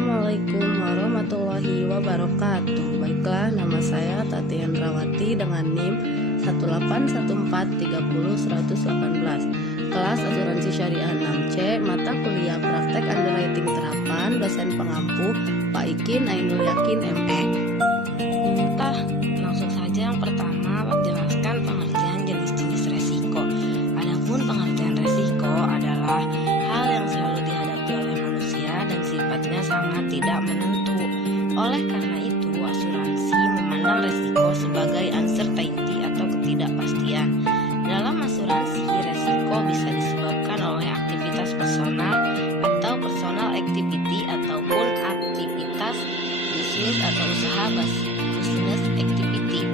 Assalamualaikum warahmatullahi wabarakatuh. Baiklah, nama saya Tati Hendrawati dengan NIM 181430118. Kelas Asuransi Syariah 6C, mata kuliah praktek underwriting terapan, dosen pengampu Pak Ikin Ainul Yakin ME. Kita langsung saja yang pertama menjelaskan pengertian jenis-jenis resiko. Adapun pengertian resiko adalah hal yang selalu dihadapi oleh manusia dan sifatnya sangat tidak menentu. Oleh karena itu, asuransi memandang resiko sebagai uncertainty atau ketidakpastian. Dalam asuransi, resiko bisa disebabkan oleh aktivitas personal atau personal activity ataupun aktivitas bisnis atau usaha business activity.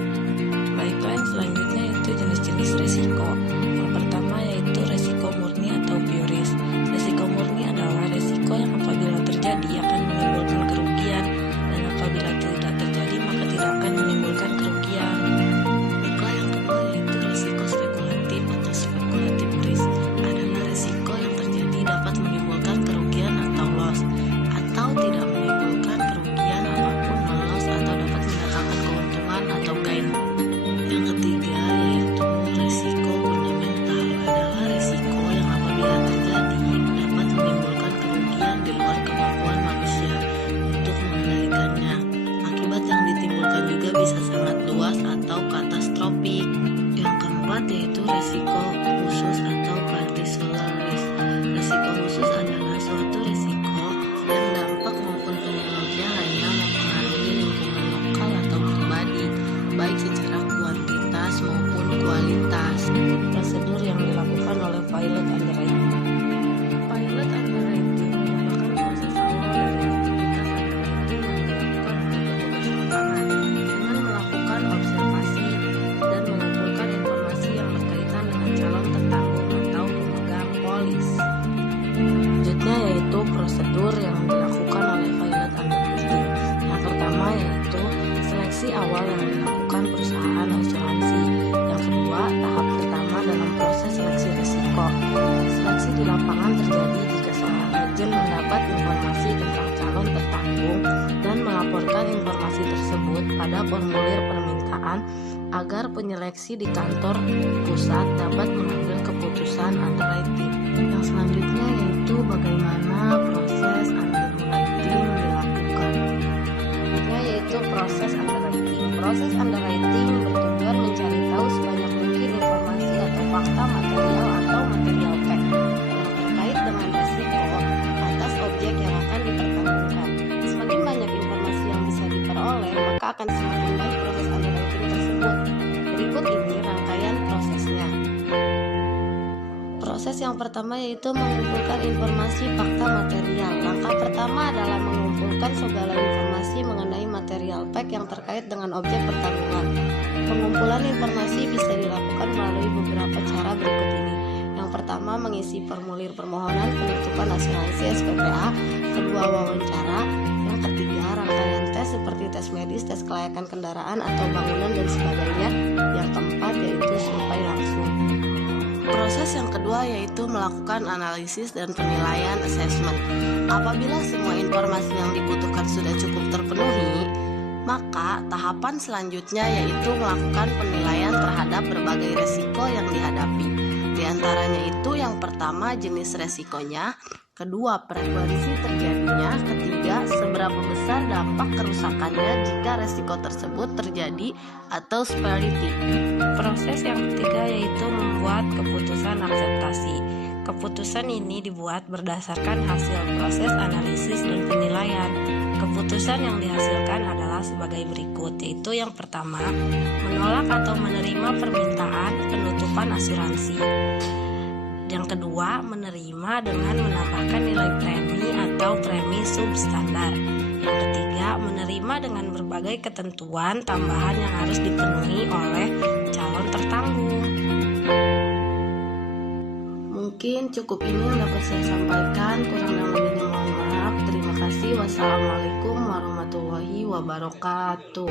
Baiklah, yang selanjutnya yaitu jenis-jenis resiko. Yang pertama yaitu resiko murni atau pure risk. Resiko murni adalah resiko yang apabila terjadi akan menimbulkan kerugian, dan apabila tidak terjadi maka tidak akan menimbulkan kerugian. Baiklah, yang kedua yaitu resiko spekulatif atau speculative risk. Adalah resiko yang terjadi dapat menimbulkan kerugian atau loss, atau tidak menimbulkan kerugian apapun, loss atau dapat mendatangkan keuntungan atau gain. Yang ketiga yaitu resiko fundamental. Adalah resiko yang apabila terjadi dapat menimbulkan kerugian di luar kemampuan manusia untuk mengendalikannya. Akibat yang ditimbulkan juga bisa sangat luas atau katastrofik. Yang keempat yaitu resiko khusus atau particular risk. Resiko khusus adalah suatu resiko yang dampak maupun penyebabnya hanya mempengaruhi lingkungan lokal atau pribadi, baik secara kuantitas maupun kualitas. Prosedur yang dilakukan oleh pilot underwriting. Pilot underwriting merupakan proses awal dari aktivitas underwriting yang dilakukan oleh petugas lapangan dengan melakukan observasi dan mengumpulkan informasi yang berkaitan dengan calon tertanggung atau pemegang polis. Selanjutnya yaitu prosedur yang dilakukan oleh pilot underwriting. Yang pertama yaitu seleksi awal yang dilakukan perusahaan asuransi. Yang kedua, tahap pertama dalam proses seleksi risiko. Seleksi di lapangan terjadi jika seorang agen mendapat informasi tentang calon tertanggung dan melaporkan informasi tersebut pada formulir permintaan agar penyeleksi di kantor pusat dapat mengambil keputusan underwriting. Yang selanjutnya yaitu bagaimana proses underwriting dilakukan. Yaitu proses underwriting. Proses underwriting bertujuan mencari tahu sebanyak mungkin informasi atau fakta material atau material fact yang terkait dengan risiko atas objek yang akan dipertanggungan. Semakin banyak informasi yang bisa diperoleh, maka akan semakin baik proses underwriting tersebut. Berikut ini rangkaian prosesnya. Proses yang pertama yaitu mengumpulkan informasi fakta material. Langkah pertama adalah mengumpulkan segala informasi mengenai material fact yang terkait dengan objek pertanggungan. Pengumpulan informasi bisa dilakukan melalui beberapa cara berikut ini. Yang pertama, mengisi formulir permohonan penutupan asuransi SPPA. Kedua, wawancara. Yang ketiga, rangkaian tes seperti tes medis, tes kelayakan kendaraan atau bangunan dan sebagainya. Yang keempat yaitu survei langsung. Proses yang kedua yaitu melakukan analisis dan penilaian assessment. Apabila semua informasi yang dibutuhkan sudah cukup terpenuhi, maka tahapan selanjutnya yaitu melakukan penilaian terhadap berbagai resiko yang dihadapi. Di antaranya itu yang pertama jenis resikonya, kedua frekuensi terjadinya, ketiga seberapa besar dampak kerusakannya jika resiko tersebut terjadi atau severity. Proses yang ketiga yaitu membuat keputusan akseptasi. Keputusan ini dibuat berdasarkan hasil proses analisis dan penilaian. Keputusan yang dihasilkan adalah sebagai berikut, yaitu yang pertama, menolak atau menerima permintaan penutupan asuransi. Yang kedua, menerima dengan menambahkan nilai premi atau premi substandar. Yang ketiga, menerima dengan berbagai ketentuan tambahan yang harus dipenuhi oleh calon tertanggung. Mungkin cukup ini yang dapat saya sampaikan, kurang dan lebihnya mohon maaf. Terima kasih. Wassalamualaikum warahmatullahi wabarakatuh.